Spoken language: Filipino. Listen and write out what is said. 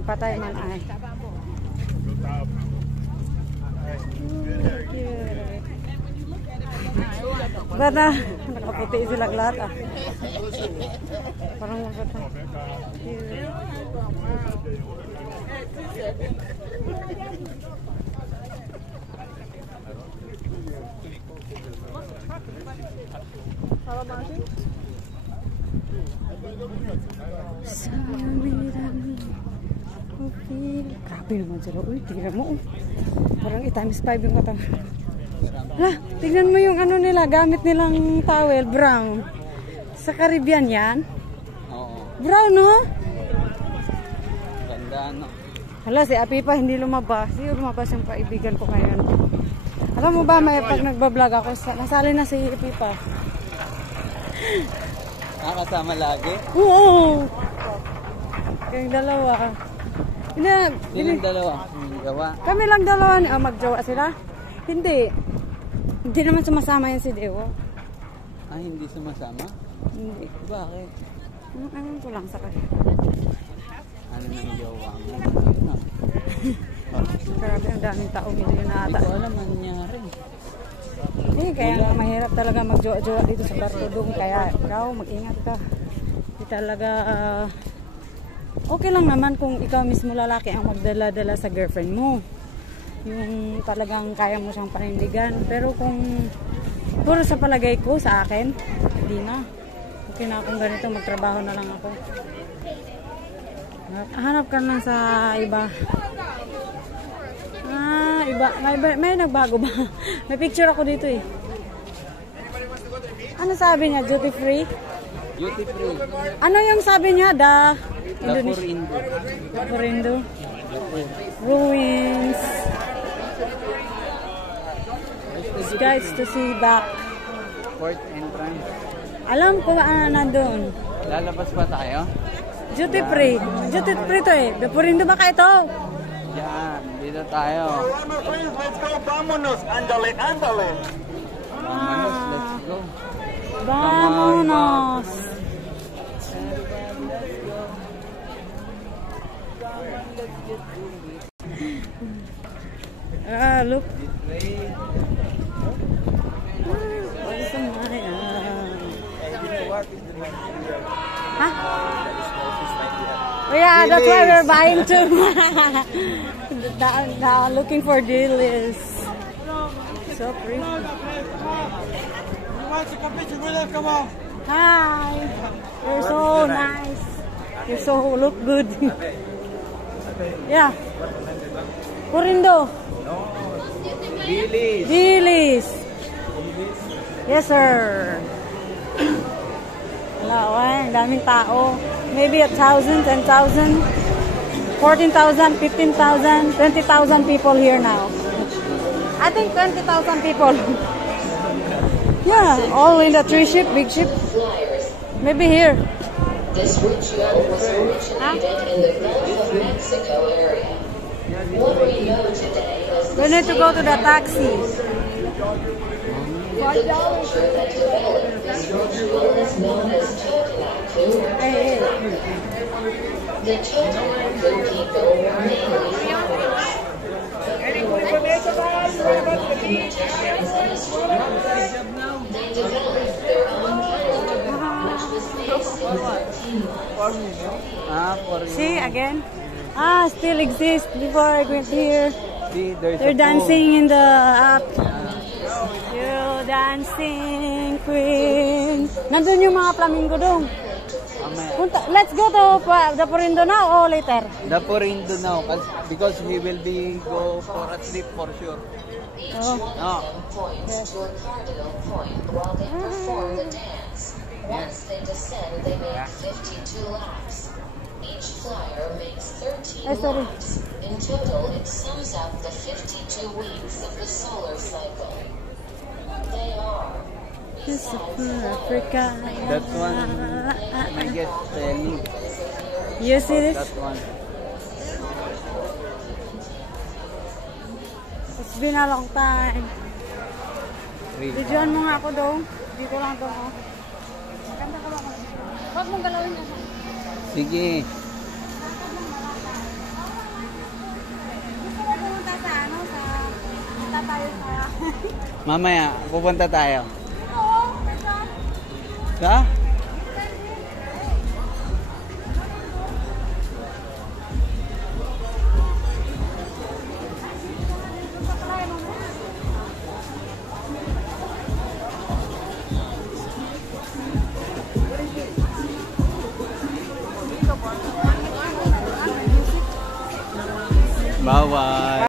may patay man ay. Bata, nakaputi silang lahat ah. Parang magkata. Grabe naman sila. Uy, tignan mo. Parang i-times 5 yung katang. Lah, tignan mo yung ano nila, gamit nilang towel, brown. Sa Caribbean yan? Oo. Brown, no? Ganda, no? Hala, si Apipa hindi lumabas. Hindi lumabas yung kaibigan ko ngayon. Alam mo ba, may pag nagbablog ako, nasali na si Apipa. Nakasama lagi? Oo! Yung dalawa. Silang dalawa? Gawa? Kami lang dalawa. Magjowa sila? Hindi. Hindi naman sumasama yan si Dewo. Ah, hindi sumasama? Hindi. Bakit? Ano ko lang sa kanya. Ano nang gawa mo? Grabe, ang daming tao. Milyon na ata. Hindi ko alam ang nangyari. Eh, kaya mahirap talaga magjowa-jowa dito sa Bartodong. Kaya ikaw, mag-ingat ka. Hindi talaga... okay lang naman kung ikaw mismo lalaki ang magdala-dala sa girlfriend mo. Yung talagang kaya mo siyang panindigan. Pero kung puro sa palagay ko, sa akin, hindi na. Okay na akong ganito, magtrabaho na lang ako. Hanap ka lang sa iba. Ah, iba. May nagbago ba? May picture ako dito eh. Ano sabi niya? Duty free? Duty free. Ano yung sabi niya? Indonesia. Dapurindo. Ruins. Guys, to see back. Port entrance. Alam ko nandun. Lalabas pa tayo? Duty free. Duty free to eh. Dapurindo ba ka ito? Yan, dito tayo. Let's go, vámonos. Ándale, ándale. Vámonos, let's go. Vámonos. Ah, look. Huh? Oh yeah, that's why we're buying too. Looking for deals. So pretty. Hi. You're so nice. You so look good. Yeah. Purindo. Bilis. Dilis. Yes, sir. Wala, ang daming tao. Maybe 1,000, 10,000, 14,000, 15,000, 20,000 people here now. I think 20,000 people. Yeah, all in the 3 ship, big ship. Maybe here. This region was originated in the Gulf of Mexico area. What we know today as We need to go to the taxi. the culture that developed this ritual is known as Totonacu. The Totonacu people were mainly farmers. Mathematicians and astronomers. They developed their own calendar, which was based in 13 months. Ah, for See, again. Ah, still exists before I went here. See, there's They're a pool. dancing in the app. You dancing queen. Nandun yung mga flamingo dong. Mamaya. Let's go to Dapurindo now or later? Dapurindo now, because we will be go for a trip for sure. Oh. No. Points to a cardinal point while they perform the dance. Once they descend, they make 52 laps. Each flyer makes 13 sorry. laps. In total, it sums up the 52 weeks of the solar cycle. They are, besides Africa. That one, I get telling. You see this? That one. It's been a long time. Wait. Videoan mo nga ako dong. Dito lang to. Oh. Maganda ka ba? Huwag mong galawin na. Sige. Mamaya, pupunta tayo. Sa? Bawal.